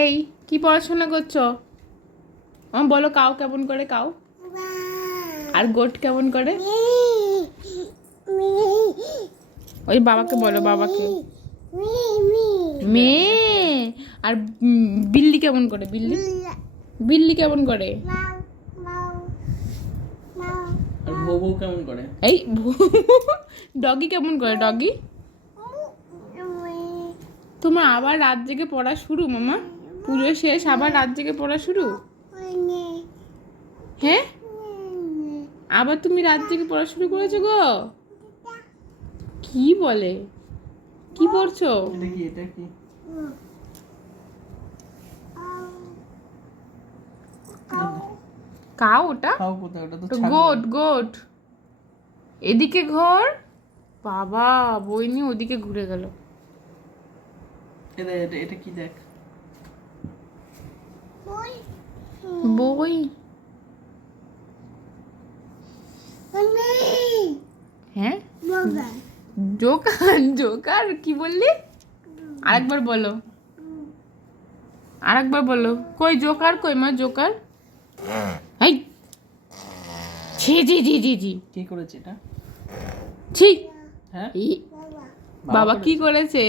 এই কি পড়াশোনা করছ? আমার বলো কাউ কেমন করে কাউ আর গোট কেমন করে? ওই বাবাকে বলো বাবাকে। মেয়ে? আর বিল্লি কেমন করে বিল্লি? বিল্লি কেমন করে? আর কেমন করে? এই ডগি কেমন করে ডগি? তোমার আবার রাত জেগে পড়া শুরু মামা? পুজো শেষ আবার রাত জেগে পড়া শুরু? হ্যাঁ? আবার তুমি রাত জেগে পড়া শুরু করেছ গো? কি বলে? কি পড়ছো? কাউ ওটা। Goat goat. এদিকে ঘর। বাবা বই নিয়ে ওদিকে ঘুরে গেল। এটা কি দেখ? বই? হ্যাঁ? জোকার। জোকার কি বললি? আরেকবার বলো। আরেকবার বলো। কই জোকার কই মা জোকার? এই! ছি জি জি জি জি কে করেছে এটা? ছি। হ্যাঁ? বাবা। কি করেছে?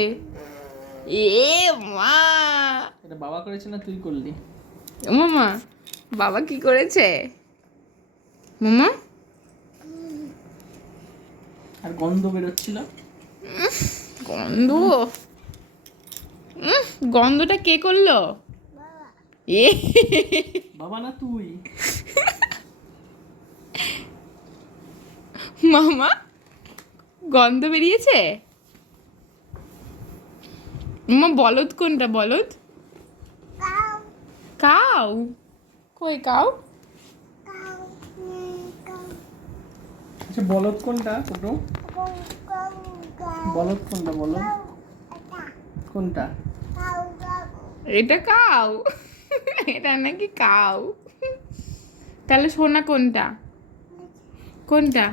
এ মা। এটা বাবা করেছে না তুই করলি? মামা বাবা কি করেছে? মামা? আর গন্ধ বেরোচ্ছিল? গন্ধ? গন্ধটা কে করল? এ। বাবা না তুই? মামা গন্ধ বেরিয়েছে? মামা বলদ কোনটা বলদ? কাউ। কই কাউ? আচ্ছা বলদ কোনটা ছোট? বলদ কোনটা বলো কোনটা? এটা কাউ। এটা নাকি কাউ। তাহলে সোনা কোনটা? কোনটা?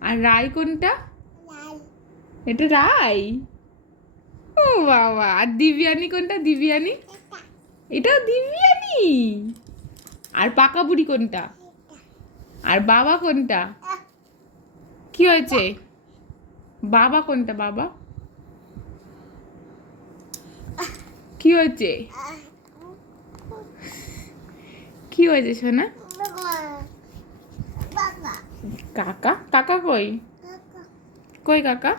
আর রায় কোনটা? এটা রাই। ও বাবা, আর দিবিয়ানি কোনটা? দিবিয়ানি? এটাও দিবিয়ানি। আর পাকা বুড়ি কোনটা? আর বাবা কোনটা? কি হয়েছে? বাবা কোনটা, বাবা? কি হয়েছে? কি হয়েছে, সোনা? কাকা? কাকা কই? কই কাকা?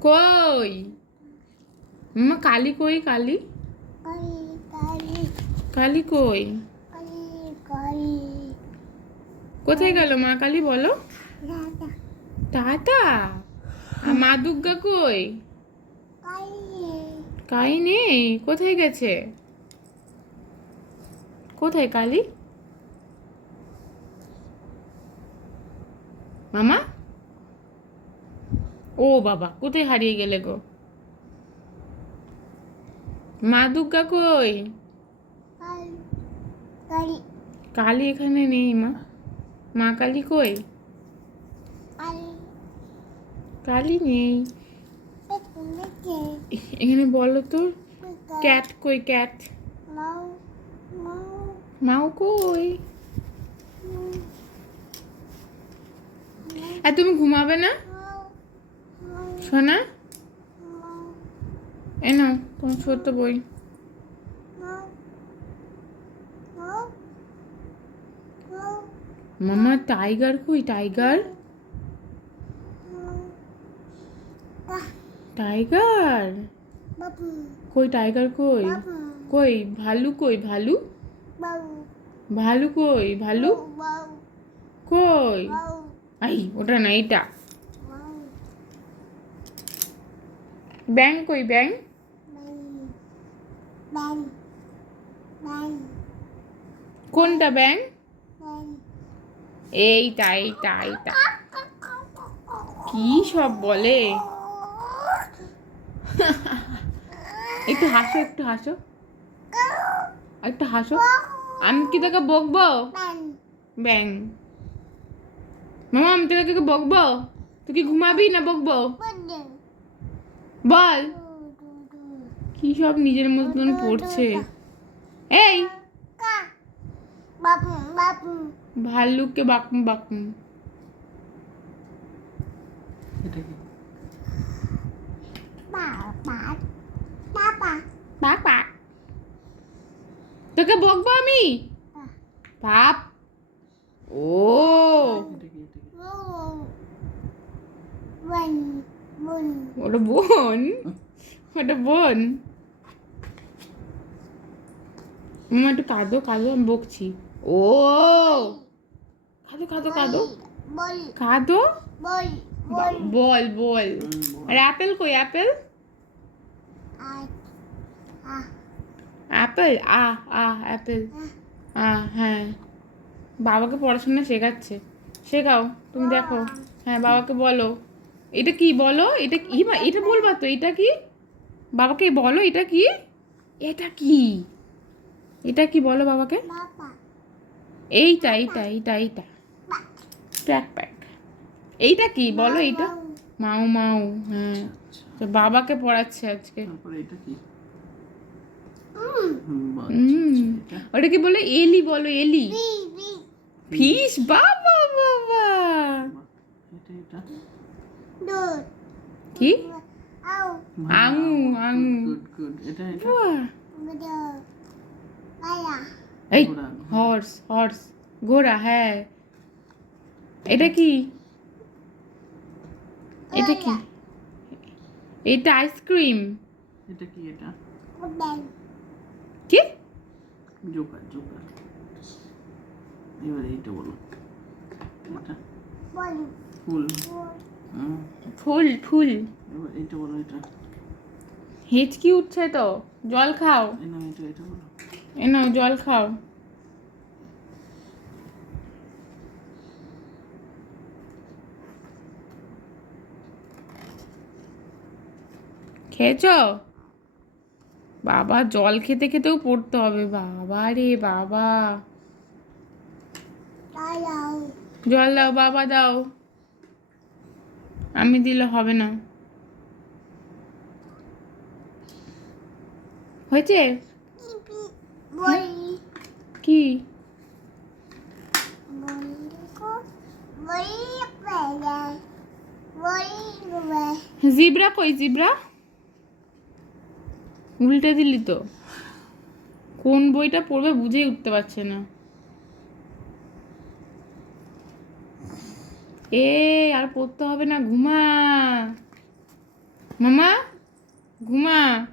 কই? মামা, কালি কই, কালি? কালি কই? কোথায় গেল মা কালী, বলো? টাটা। মা দুর্গা কই? কাই নেই, কোথায় গেছে? কোথায় কালী? মামা? ও বাবা কোথায় হারিয়ে গেলে গো? মা দুর্গা কই? কালী এখানে নেই মা। মা কালী কই? কালী। নেই। এখানে বলো তো ক্যাট কই ক্যাট? মাও কই? আর তুমি ঘুমাবে না? সোনা? এ নাও ছোট্ট বই। মামা, টাইগার কই? টাইগার? টাইগার? কই টাইগার কই? কই, ভালু কই, ভালু? ভালু কই ভালু? কই? আই, ওটা না, এইটা। ব্যাং কই, ব্যাং? কোনটা ব্যাং? এইটা এইটা এইটা। কি সব বলে? একটু হাসো একটু হাসো। একটু হাসো। আমি কি তোকে বকবো? ব্যাং। মামা আমি তোকে বকবো? তুই কি ঘুমাবি না বকবো? বল। কি সব নিজের মতন পড়ছে? এই। ভাল্লুককে বাকুম বাকুম তোকে বকবো আমি? বাপ। ও। ওটা বোন ওটা বোন মামা একটু কাঁদো কাঁদো আমি বকছি। ও! কাঁদো কাঁদো কাঁদো। বল কাঁদো? বল বল। আর অ্যাপেল কই অ্যাপেল? অ্যাপেল? আ আ অ্যাপেল। আ হ্যাঁ। বাবাকে পড়াশোনা শেখাচ্ছে। শেখাও তুমি দেখো। হ্যাঁ বাবাকে বলো। এটা কি বলো? এটা কি? মা এটা বলবা তো এটা কি? বাবাকে বলো এটা কি? এটা কি? এটা কি বলো বাবাকে? এইটা এইটা এইটা এইটা। প্যাক প্যাক এইটা কি? বলো এইটা। মাও মাও হ্যাঁ। তো বাবাকে পড়াচ্ছে আজকে। এটা কি? হুম হুম, হুম ওটা কি বলো এলি বলো এলি। বি বাবা বাবা কি? আঙু আঙু গুড গুড এটা এটা বাহ। বুদো আয়া এই হর্স হর্স ঘোড়া হ্যাঁ এটা কি এটা কি এটা আইসক্রিম এটা কি এটা কি জোকার জোকার এবার এইটা বলো এটা ফুল ফুল ফুল। এইটা বলো এটা হিচকি উঠছে তো। জল খাও। এই নাও এটা এটা বলো। এ জল খাও। খেয়েছো? বাবা জল খেতে খেতেও পড়তে হবে। বাবা রে বাবা। জল দাও বাবা দাও। আমি দিলে হবে না। হয়েছে? কি? জিব্রা কই জিব্রা? উল্টে দিলি তো। কোন বইটা পড়বে বুঝেই উঠতে পারছে না। এ আর পড়তে হবে না ঘুমা। মামা ঘুমা।